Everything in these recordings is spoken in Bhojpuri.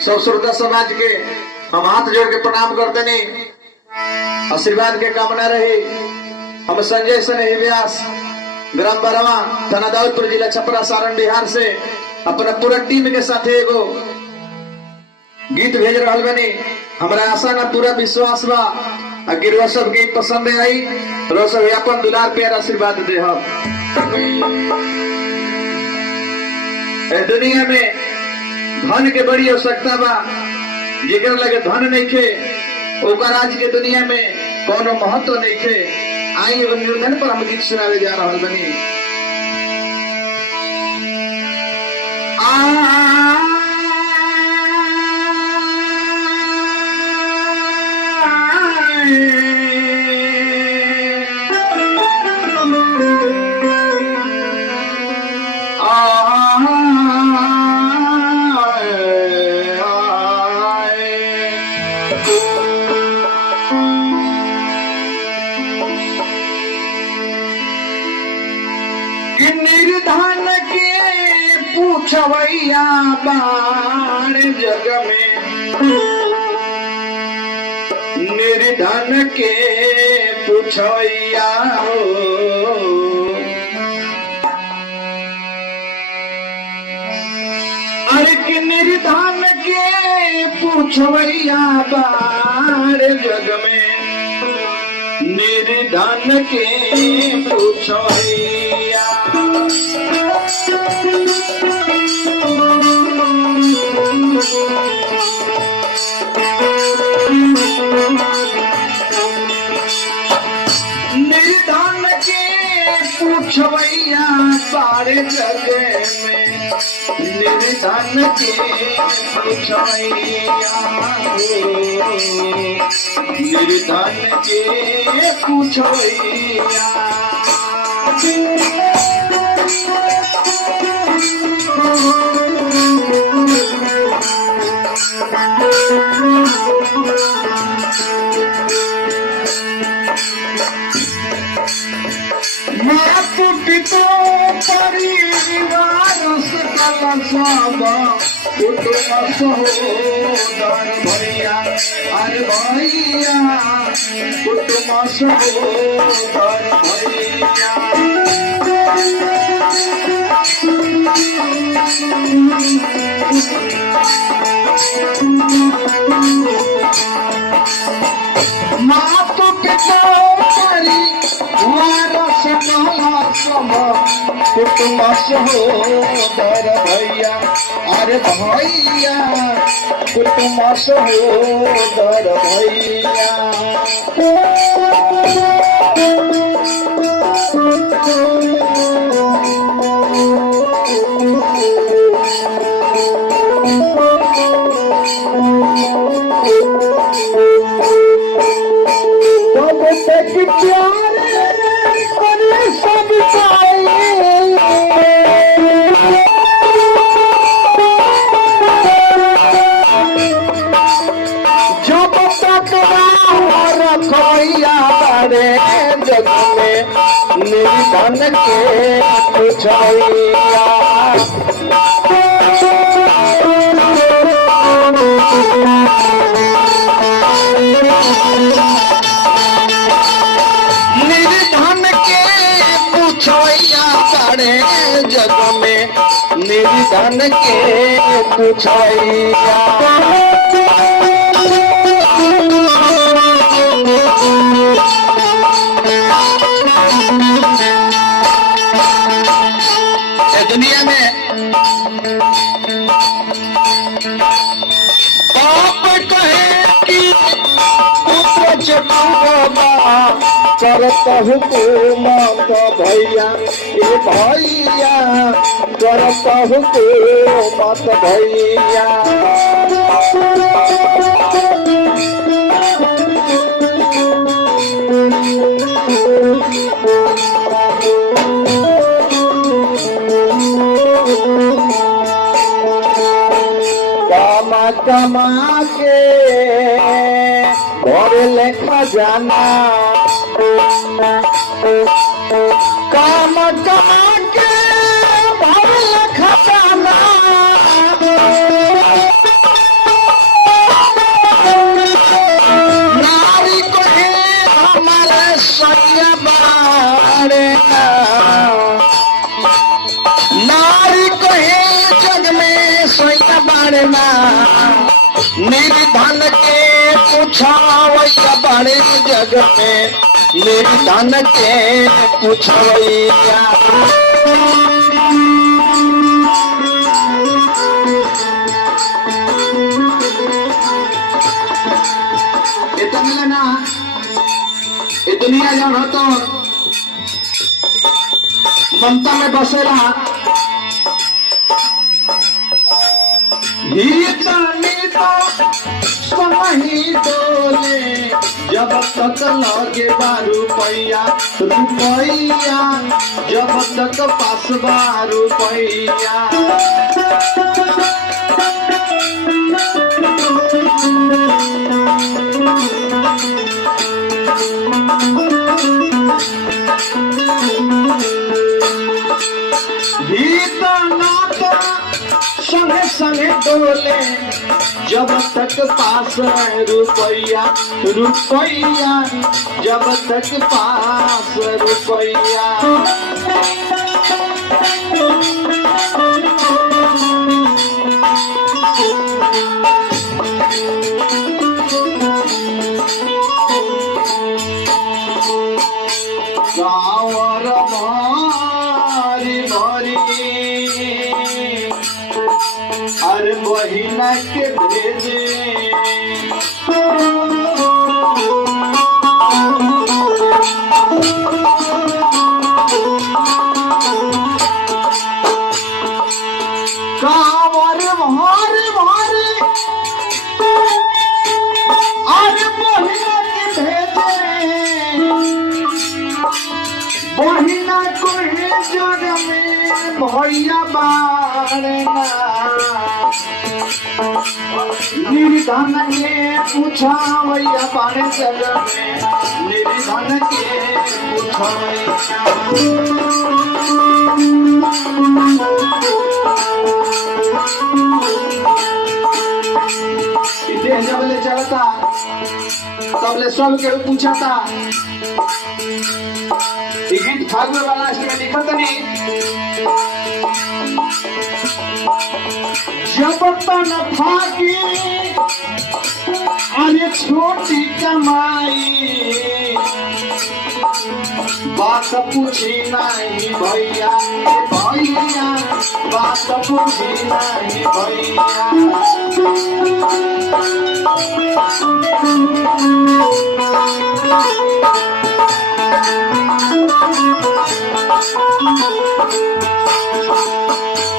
सब श्रोता समाज के हम हाथ जोड़ के प्रणाम करते नहीं, आशीर्वाद के कामना रही। हम संजय स्नेही व्यास, ग्राम बरवा, थाना दाऊदपुर, जिला छपरा, सारण, बिहार से अपना पूरा टीम के साथ एगो गीत भेज रहा बनी। हमारा आशा ना पूरा विश्वास बा कि रोज सब गीत पसंद आई, रोज सब अपन दुलार प्यार आशीर्वाद दे। दुनिया में धन के बड़ी आवश्यकता बा, जेकर लगे धन नहीं खे ओकर आज के दुनिया में कोनो महत्व नहीं खे। आई एगो निर्धन पर हम गीत सुनावे जा रहा बनी। निर्धन के पूछवैया बाण जग में, निर्धन के पूछवैया हो। अरे कि निर्धन के पूछवैया बाण जग में, निर्धन के पूछवैया। निर्धन के पूछवैया बारे जग में, निर्धन के पूछवैया, निर्धन के पूछवैया। मातु पिता परिवार सकल सब कुटुंब सहोदर भैया, अरे भैया कुटुंब सहोदर भैया। मातु पिता परिवार सकल सब कुटुंब सहोदर भैया, अरे भैया कुटुंब सहोदर भैया। जग में निर्धन के पूछवैया, निर्धन के पूछवैया सारे जग में, निर्धन के पूछवैया। दुनिया में बाप कहे कि पुत्र चतुर्बा करत हुकूमत भैया, ये भैया करत हुकूमत भैया। कमा के घर लेखा जाना, काम कमा के घर लेखा जाना। ना निर्धन के पूछवैया बड़े जग में निर्धन के पूछवैया इतना ना ये दुनिया जब हो तो ममता में बसेला ही तो समही डोले जब तक लगे रुपया रुपया जब तक पास रुपया संगे संगे डोले जब तक पास रुपया रुपया जब तक पास रुपया गावर भारी भारी अरे बहिना के भेजे कांवर भारी भारी अरे बहिना के भेजे बहिना कोई जग में भैया बारना निर्धन के पूछवैया बड़े जग में निर्धन के पूछवैया देश जब ले चलता तब ले सब के पूछा था गीत फागुन वाला में लिखत नहीं जब तन फाकी अरे छोटी कमाई बात पूछी नहीं भैया भैया बात पूछी नहीं भैया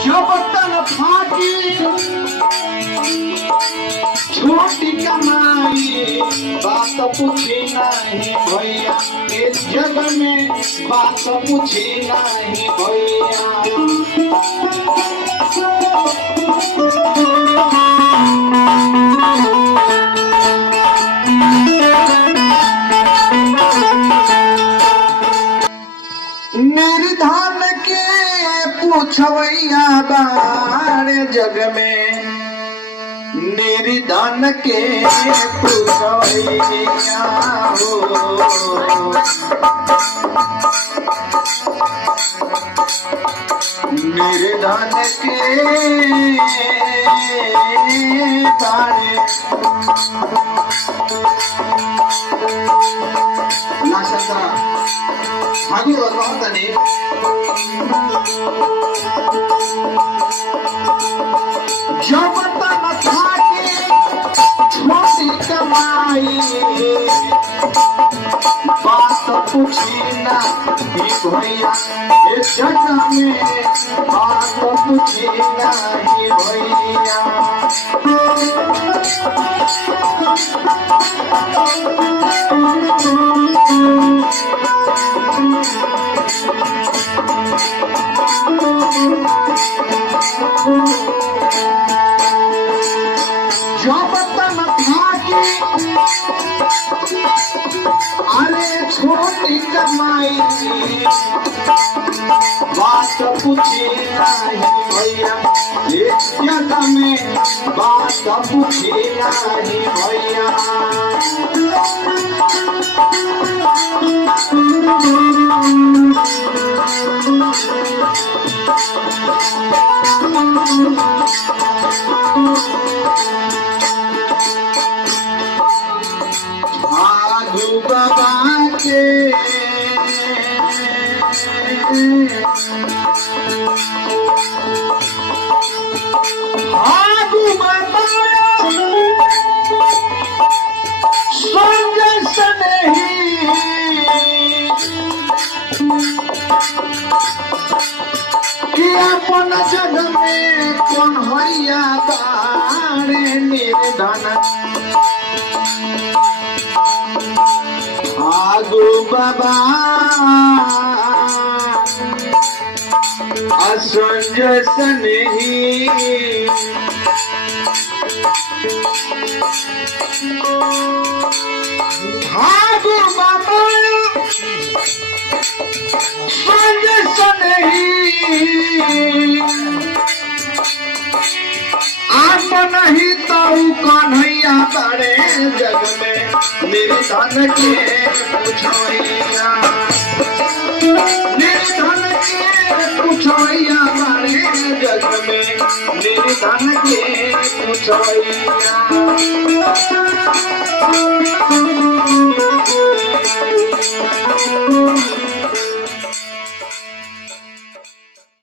जब तन फाकी छोटी कमाई बात पूछी नहीं भैया इस जग में बात पूछी नहीं भैया निर्धन के पूछवैया बारे जग में निर्धन के पूछवैया हो निर्धन के बारे लाशा हागू बहुत नहीं जब तक खाके छोटी कमाई बात पूछी ना भैया इस जग में बात पूछी नहीं भैया जब तक खाके अरे छोटी कमाई बात पूछी नहीं भैया इस जग में बात पूछी नहीं भैया आगू बाबा के आगू बाबा संग सनही कि अपन जग में कौन हैया बारे निर्धन आगू बाबा असंज सनही आगू बाबा संज सनही आप नहीं तो कन्हैया बड़े जग में निर्धन के पूछोइया निर्धन के पूछोइया बड़े जग में निर्धन के पूछोइया